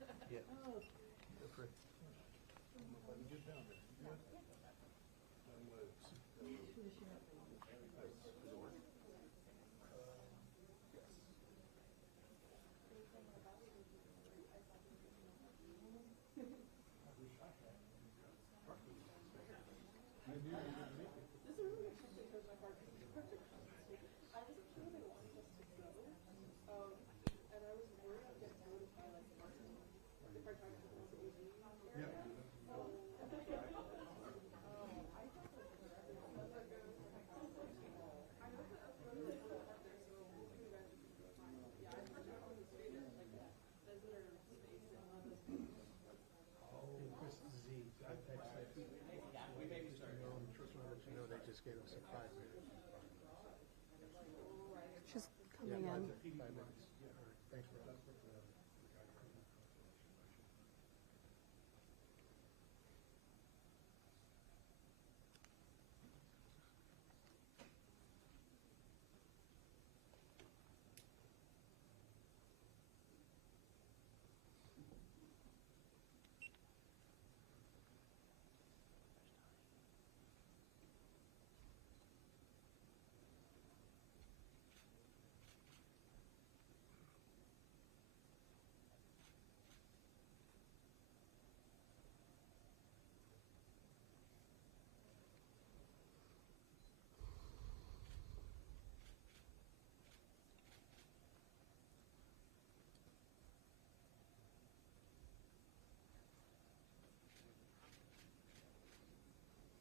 Yeah. Oh, Go for it. If I can get down there. You good? Down low. Does it work? Maybe you didn't make it. this is really interesting because my partner, I wasn't sure they wanted us to go. And I was worried I'd get noticed by like marketing. If I tried to go to the AV area. Yeah. I thought that was everyone. I was like, I know that us go to the park there, so hopefully you guys can do it fine. Yeah, I thought that was the street is like visitor space and all this. Chris Z. Yeah, we may be starting. Just wanted to let you know they just gave us a 5 minute. She's coming in. 5 minutes. Yeah, all right. Thanks, Rob.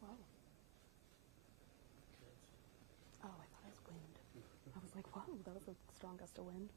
Wow. Oh, I thought it was wind. I was like, wow, that was a strong gust of wind.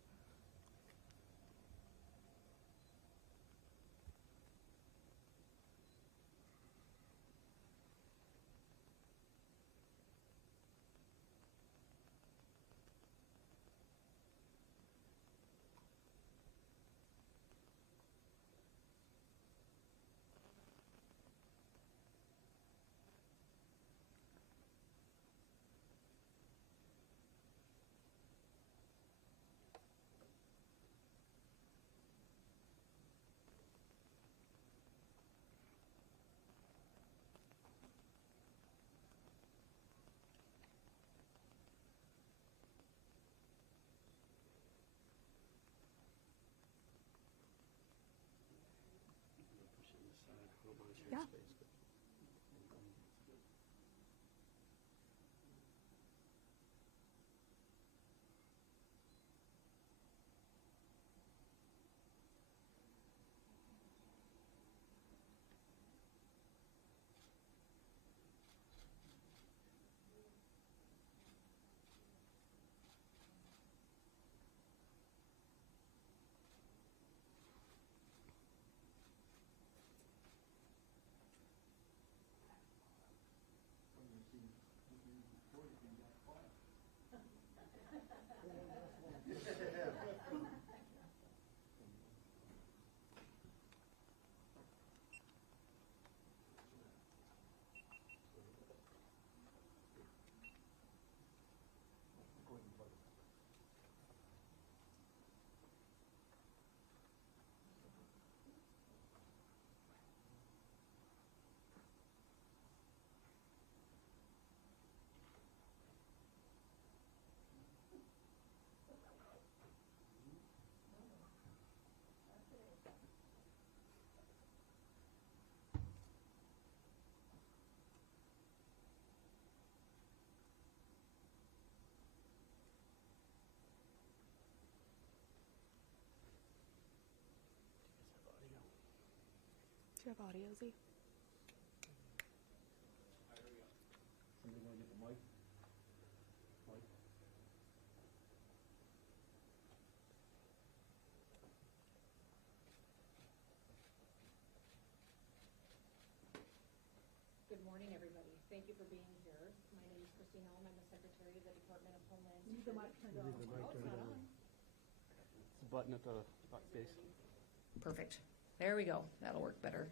Push it aside. I don't mind sharing Yeah. space, but. Do you have audio, Z? Somebody want to get the mic? Mic? Good morning, everybody. Thank you for being here. My name is Kristi Noem. I'm the Secretary of the Department of Homeland Need the mic turned Leave on. the mic Oh, it's turned not on. on. It's the button at the base. Perfect. There we go. That'll work better.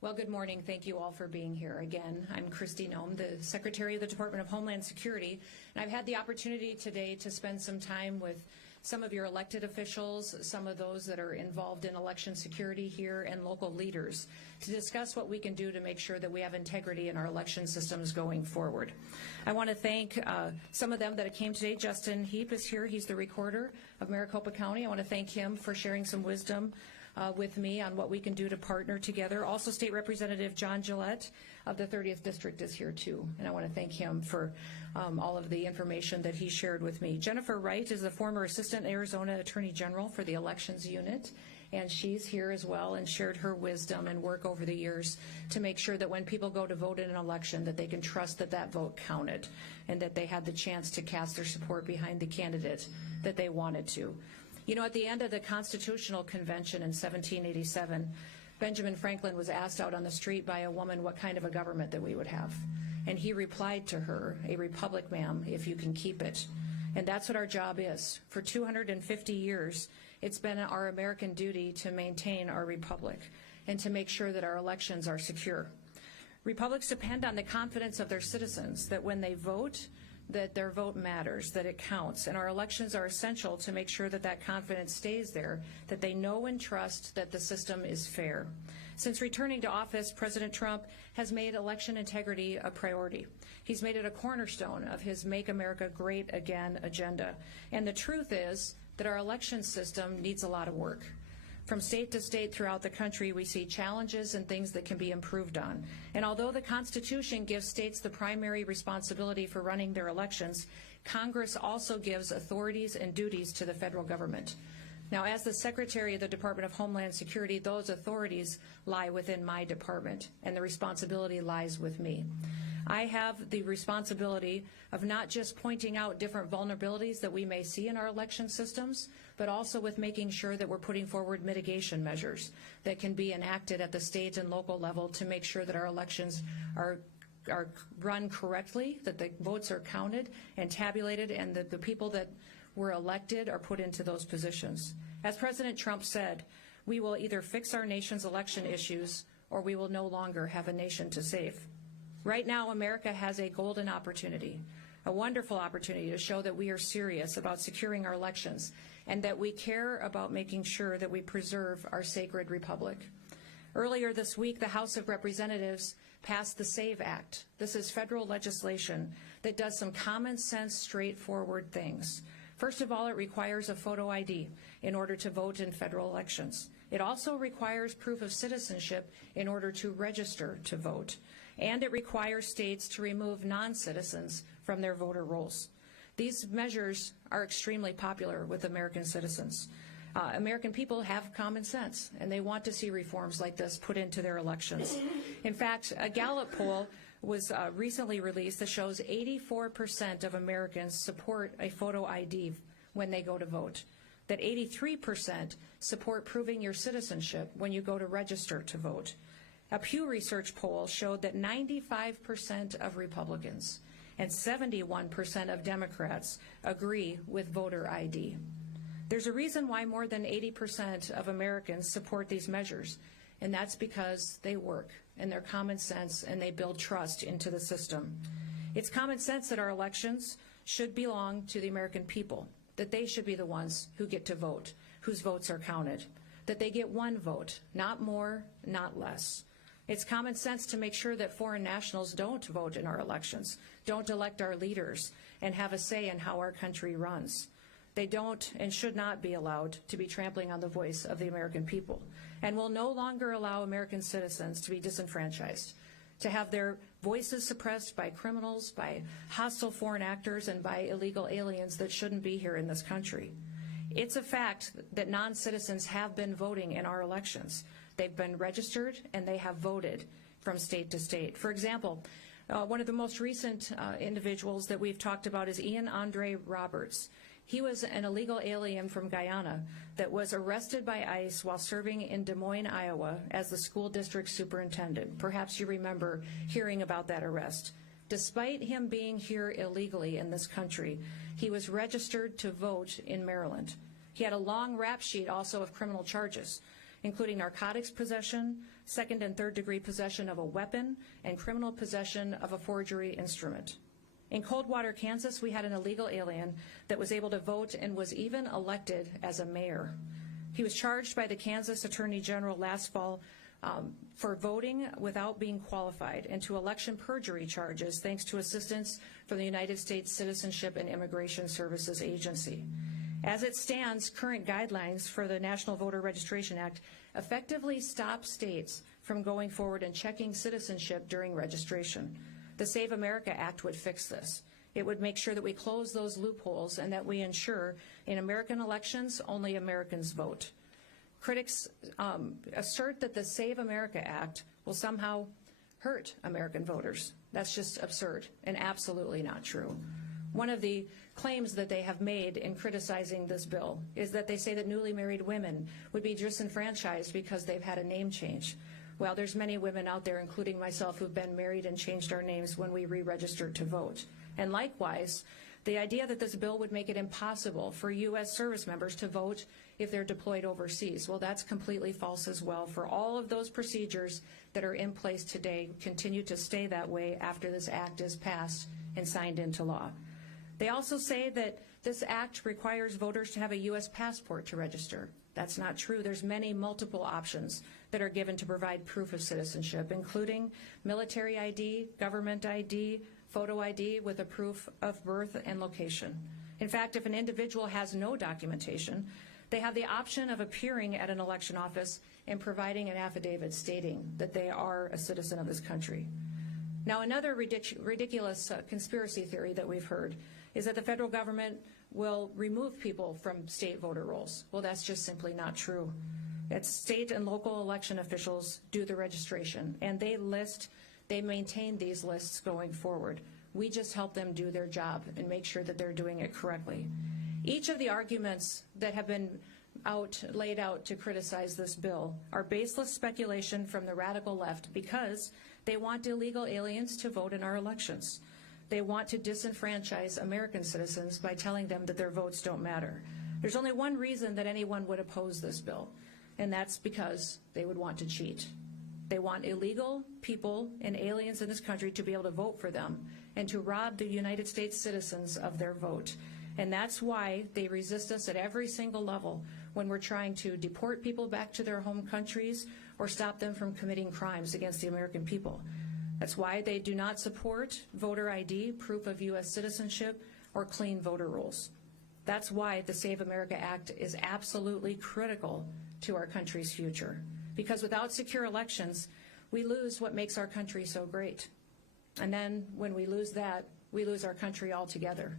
Well, good morning. Thank you all for being here. Again, I'm Kristi Noem, the Secretary of the Department of Homeland Security, and I've had the opportunity today to spend some time with some of your elected officials, some of those that are involved in election security here, and local leaders to discuss what we can do to make sure that we have integrity in our election systems going forward. I want to thank some of them that came today. Justin Heap is here. He's the recorder of Maricopa County. I want to thank him for sharing some wisdom with me on what we can do to partner together. Also, State Representative John Gillette of the 30th District is here too, and I want to thank him for all of the information that he shared with me. Jennifer Wright is the former Assistant Arizona Attorney General for the Elections Unit, and she's here as well and shared her wisdom and work over the years to make sure that when people go to vote in an election that they can trust that that vote counted and that they had the chance to cast their support behind the candidate that they wanted to. You know, at the end of the Constitutional Convention in 1787, Benjamin Franklin was asked out on the street by a woman what kind of a government that we would have. And he replied to her, "A republic, ma'am, if you can keep it." And that's what our job is. For 250 years, it's been our American duty to maintain our republic and to make sure that our elections are secure. Republics depend on the confidence of their citizens that when they vote, that their vote matters, that it counts, and our elections are essential to make sure that that confidence stays there, that they know and trust that the system is fair. Since returning to office, President Trump has made election integrity a priority. He's made it a cornerstone of his Make America Great Again agenda. And the truth is that our election system needs a lot of work. From state to state throughout the country, we see challenges and things that can be improved on. And although the Constitution gives states the primary responsibility for running their elections, Congress also gives authorities and duties to the federal government. Now, as the Secretary of the Department of Homeland Security, those authorities lie within my department, and the responsibility lies with me. I have the responsibility of not just pointing out different vulnerabilities that we may see in our election systems, but also with making sure that we're putting forward mitigation measures that can be enacted at the state and local level to make sure that our elections are run correctly, that the votes are counted and tabulated, and that the people that were elected are put into those positions. As President Trump said, we will either fix our nation's election issues or we will no longer have a nation to save. Right now, America has a golden opportunity, a wonderful opportunity to show that we are serious about securing our elections and that we care about making sure that we preserve our sacred republic. Earlier this week, the House of Representatives passed the SAVE Act. This is federal legislation that does some common sense, straightforward things. First of all, it requires a photo ID in order to vote in federal elections. It also requires proof of citizenship in order to register to vote. And it requires states to remove non-citizens from their voter rolls. These measures are extremely popular with American citizens. American people have common sense, and they want to see reforms like this put into their elections. In fact, a Gallup poll was recently released that shows 84% of Americans support a photo ID when they go to vote, that 83% support proving your citizenship when you go to register to vote. A Pew Research poll showed that 95% of Republicans and 71% of Democrats agree with voter ID. There's a reason why more than 80% of Americans support these measures, and that's because they work and they're common sense and they build trust into the system. It's common sense that our elections should belong to the American people, that they should be the ones who get to vote, whose votes are counted, that they get one vote, not more, not less. It's common sense to make sure that foreign nationals don't vote in our elections, don't elect our leaders, and have a say in how our country runs. They don't and should not be allowed to be trampling on the voice of the American people, and will no longer allow American citizens to be disenfranchised, to have their voices suppressed by criminals, by hostile foreign actors, and by illegal aliens that shouldn't be here in this country. It's a fact that non-citizens have been voting in our elections. They've been registered and they have voted from state to state. For example, one of the most recent individuals that we've talked about is Ian Andre Roberts. He was an illegal alien from Guyana that was arrested by ICE while serving in Des Moines, Iowa as the school district superintendent. Perhaps you remember hearing about that arrest. Despite him being here illegally in this country, he was registered to vote in Maryland. He had a long rap sheet also of criminal charges, including narcotics possession, second and third degree possession of a weapon, and criminal possession of a forgery instrument. In Coldwater, Kansas, we had an illegal alien that was able to vote and was even elected as a mayor. He was charged by the Kansas Attorney General last fall for voting without being qualified and to election perjury charges thanks to assistance from the United States Citizenship and Immigration Services Agency. As it stands, current guidelines for the National Voter Registration Act effectively stop states from going forward and checking citizenship during registration. The Save America Act would fix this. It would make sure that we close those loopholes and that we ensure in American elections only Americans vote. Critics assert that the Save America Act will somehow hurt American voters. That's just absurd and absolutely not true. One of the claims that they have made in criticizing this bill is that they say that newly married women would be disenfranchised because they've had a name change. Well, there's many women out there, including myself, who've been married and changed our names when we re-registered to vote. And likewise, the idea that this bill would make it impossible for U.S. service members to vote if they're deployed overseas, well, that's completely false as well. For all of those procedures that are in place today continue to stay that way after this act is passed and signed into law. They also say that this act requires voters to have a U.S. passport to register. That's not true. There's multiple options that are given to provide proof of citizenship, including military ID, government ID, photo ID with a proof of birth and location. In fact, if an individual has no documentation, they have the option of appearing at an election office and providing an affidavit stating that they are a citizen of this country. Now, another ridiculous conspiracy theory that we've heard is that the federal government will remove people from state voter rolls. Well, that's just simply not true. It's state and local election officials do the registration, and they maintain these lists going forward. We just help them do their job and make sure that they're doing it correctly. Each of the arguments that have been laid out to criticize this bill are baseless speculation from the radical left because they want illegal aliens to vote in our elections. They want to disenfranchise American citizens by telling them that their votes don't matter. There's only one reason that anyone would oppose this bill, and that's because they would want to cheat. They want illegal people and aliens in this country to be able to vote for them and to rob the United States citizens of their vote. And that's why they resist us at every single level when we're trying to deport people back to their home countries or stop them from committing crimes against the American people. That's why they do not support voter ID, proof of U.S. citizenship, or clean voter rolls. That's why the Save America Act is absolutely critical to our country's future. Because without secure elections, we lose what makes our country so great. And then when we lose that, we lose our country altogether.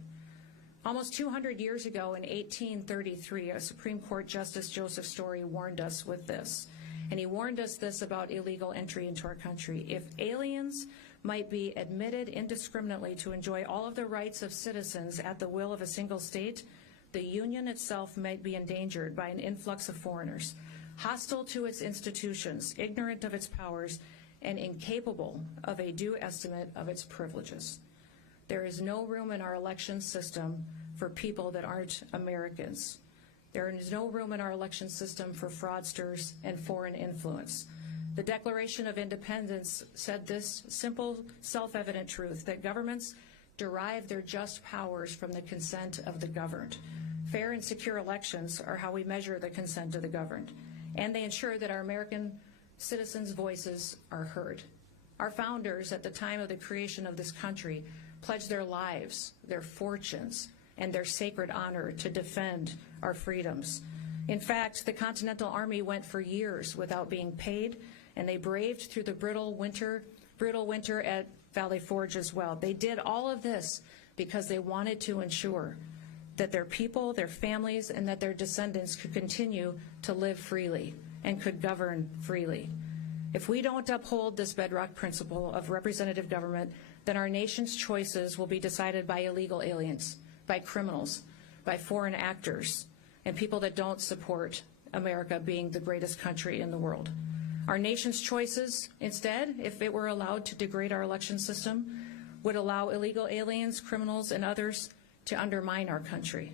Almost 200 years ago in 1833, a Supreme Court Justice Joseph Story warned us with this. And he warned us this about illegal entry into our country. If aliens might be admitted indiscriminately to enjoy all of the rights of citizens at the will of a single state, the Union itself might be endangered by an influx of foreigners, hostile to its institutions, ignorant of its powers, and incapable of a due estimate of its privileges. There is no room in our election system for people that aren't Americans. There is no room in our election system for fraudsters and foreign influence. The Declaration of Independence said this simple, self-evident truth, that governments derive their just powers from the consent of the governed. Fair and secure elections are how we measure the consent of the governed, and they ensure that our American citizens' voices are heard. Our founders, at the time of the creation of this country, pledged their lives, their fortunes, and their sacred honor to defend our freedoms. In fact, the Continental Army went for years without being paid, and they braved through the brutal winter at Valley Forge as well. They did all of this because they wanted to ensure that their people, their families, and that their descendants could continue to live freely and could govern freely. If we don't uphold this bedrock principle of representative government, then our nation's choices will be decided by illegal aliens, by criminals, by foreign actors, and people that don't support America being the greatest country in the world. Our nation's choices, instead, if it were allowed to degrade our election system, would allow illegal aliens, criminals, and others to undermine our country.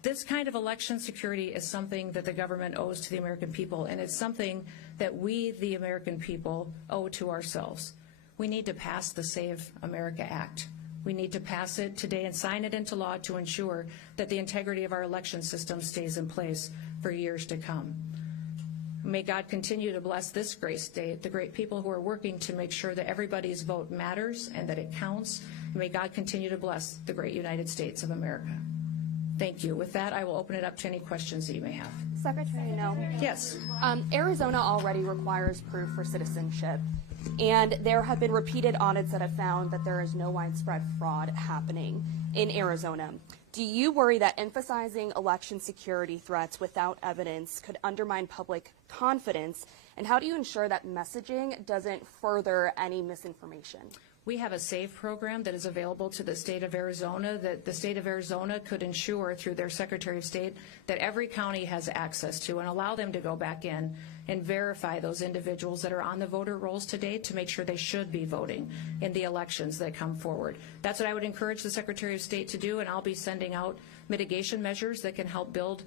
This kind of election security is something that the government owes to the American people, and it's something that we, the American people, owe to ourselves. We need to pass the Save America Act. We need to pass it today and sign it into law to ensure that the integrity of our election system stays in place for years to come. May God continue to bless this great state, the great people who are working to make sure that everybody's vote matters and that it counts. May God continue to bless the great United States of America. Thank you. With that, I will open it up to any questions that you may have. Secretary Noem. Yes. Arizona already requires proof for citizenship, and there have been repeated audits that have found that there is no widespread fraud happening in Arizona. Do you worry that emphasizing election security threats without evidence could undermine public confidence? And how do you ensure that messaging doesn't further any misinformation? We have a SAVE program that is available to the state of Arizona that the state of Arizona could ensure through their Secretary of State that every county has access to, and allow them to go back in and verify those individuals that are on the voter rolls today to make sure they should be voting in the elections that come forward. That's what I would encourage the Secretary of State to do, and I'll be sending out mitigation measures that can help build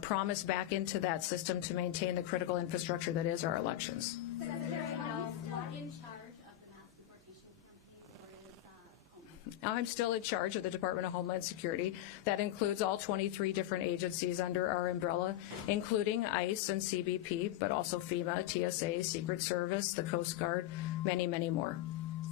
promise back into that system to maintain the critical infrastructure that is our elections. I'm still in charge of the Department of Homeland Security. That includes all 23 different agencies under our umbrella, including ICE and CBP, but also FEMA, TSA, Secret Service, the Coast Guard, many, many more.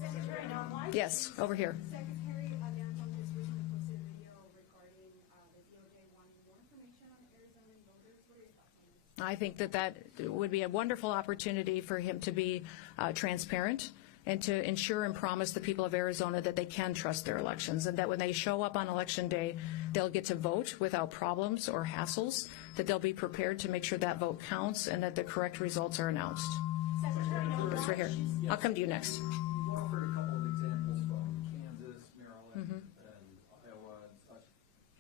Secretary Noem. Yes, over here. Secretary Arizona has recently posted a video regarding the DOJ wanting more information on Arizona voters. What are your thoughts on this? I think that would be a wonderful opportunity for him to be transparent and to ensure and promise the people of Arizona that they can trust their elections, and that when they show up on Election Day, they'll get to vote without problems or hassles, that they'll be prepared to make sure that vote counts and that the correct results are announced. Secretary Noem. It's right here. I'll come to you next. You offered a couple of examples from Kansas, Maryland, and Iowa and such.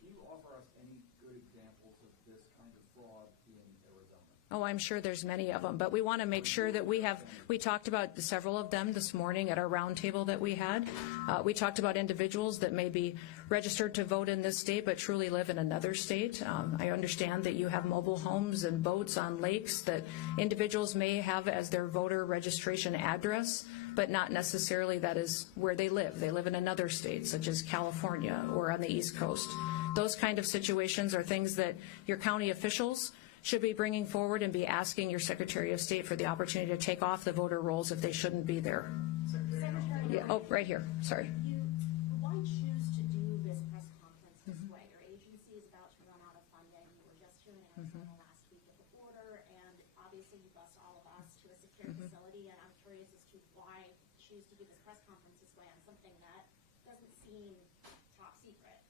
Can you offer us any good examples of this kind of fraud in Arizona? Oh, I'm sure there's many of them, but we want to make sure that we talked about several of them this morning at our roundtable that we had. We talked about individuals that may be registered to vote in this state but truly live in another state. I understand that you have mobile homes and boats on lakes that individuals may have as their voter registration address, but not necessarily that is where they live. They live in another state, such as California or on the East Coast. Those kind of situations are things that your county officials should be bringing forward and be asking your Secretary of State for the opportunity to take off the voter rolls if they shouldn't be there. Secretary Yeah, oh, right here. Sorry. Why choose to do this press conference this way? Your agency is about to run out of funding. You were just here in Arizona last week at the border, and obviously you bused all of us to a secure facility, and I'm curious as to why choose to do this press conference this way on something that doesn't seem top secret.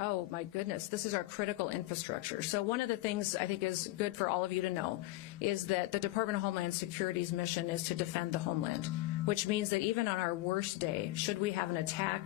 Oh, my goodness. This is our critical infrastructure. So one of the things I think is good for all of you to know is that the Department of Homeland Security's mission is to defend the homeland, which means that even on our worst day, should we have an attack,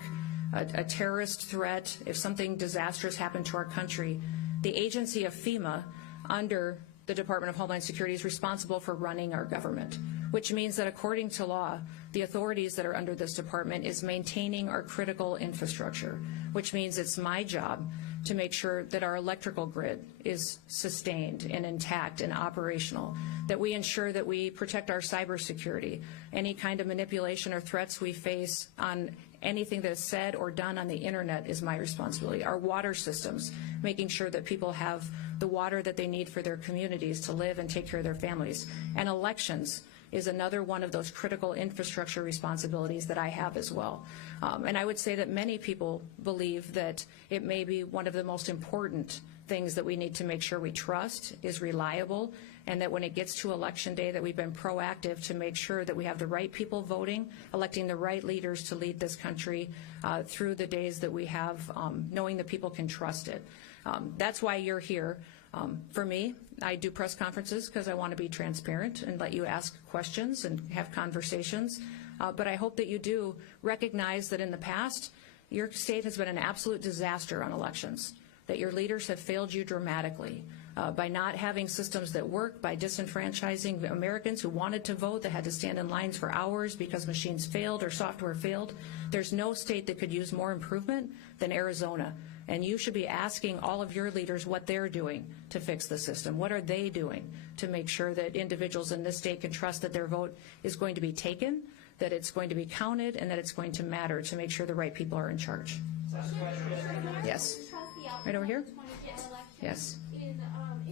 a terrorist threat, if something disastrous happened to our country, the agency of FEMA under the Department of Homeland Security is responsible for running our government, which means that according to law, the authorities that are under this department is maintaining our critical infrastructure, which means it's my job to make sure that our electrical grid is sustained and intact and operational, that we ensure that we protect our cybersecurity. Any kind of manipulation or threats we face on anything that is said or done on the internet is my responsibility. Our water systems, making sure that people have the water that they need for their communities to live and take care of their families. And elections is another one of those critical infrastructure responsibilities that I have as well. And I would say that many people believe that it may be one of the most important things that we need to make sure we trust is reliable, and that when it gets to Election Day that we've been proactive to make sure that we have the right people voting, electing the right leaders to lead this country through the days that we have, knowing that people can trust it. That's why you're here. For me, I do press conferences because I want to be transparent and let you ask questions and have conversations. But I hope that you do recognize that in the past, your state has been an absolute disaster on elections, that your leaders have failed you dramatically by not having systems that work, by disenfranchising Americans who wanted to vote, that had to stand in lines for hours because machines failed or software failed. There's no state that could use more improvement than Arizona. And you should be asking all of your leaders what they're doing to fix the system. What are they doing to make sure that individuals in this state can trust that their vote is going to be taken, that it's going to be counted and that it's going to matter to make sure the right people are in charge. Yes. Right over here? Yes. In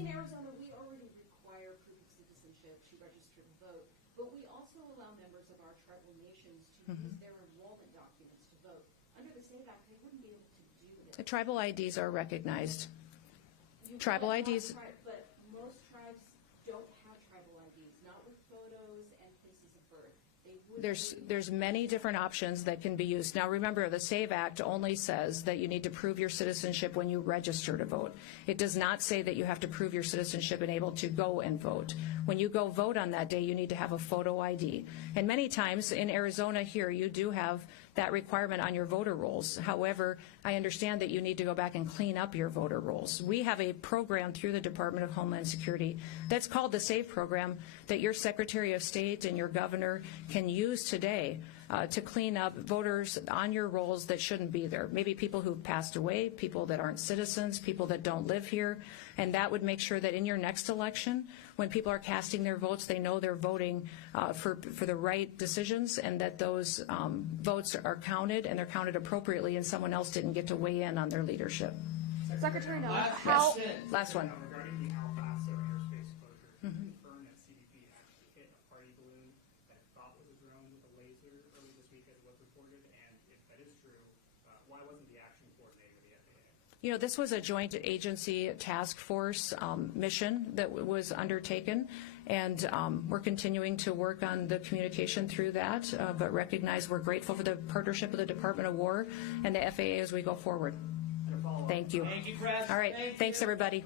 Arizona, we already require proof of citizenship to register to vote, but we also allow members of our tribal nations to use their enrollment documents to vote. Under the SAVE Act, they wouldn't be able to do this. The tribal IDs are recognized. Tribal IDs. But most tribes don't have tribal IDs, not with photos and places of birth. There's many different options that can be used. Now remember, the SAVE Act only says that you need to prove your citizenship when you register to vote. It does not say that you have to prove your citizenship and able to go and vote. When you go vote on that day, you need to have a photo ID. And many times in Arizona here, you do have that requirement on your voter rolls. However, I understand that you need to go back and clean up your voter rolls. We have a program through the Department of Homeland Security that's called the SAVE program that your Secretary of State and your governor can use today to clean up voters on your rolls that shouldn't be there. Maybe people who've passed away, people that aren't citizens, people that don't live here. And that would make sure that in your next election, when people are casting their votes, they know they're voting for the right decisions and that those votes are counted and they're counted appropriately and someone else didn't get to weigh in on their leadership. Secretary Noem, Last one. Regarding the El Paso airspace closure, confirm that CBP actually hit a party balloon that thought was a drone with a laser early this week as was reported, and if that is true, why wasn't the action coordinated with the FAA? You know, this was a joint agency task force mission that was undertaken, and we're continuing to work on the communication through that, but recognize we're grateful for the partnership of the Department of War and the FAA as we go forward. Thank you. Thank you, Chris. All right. Thanks, everybody.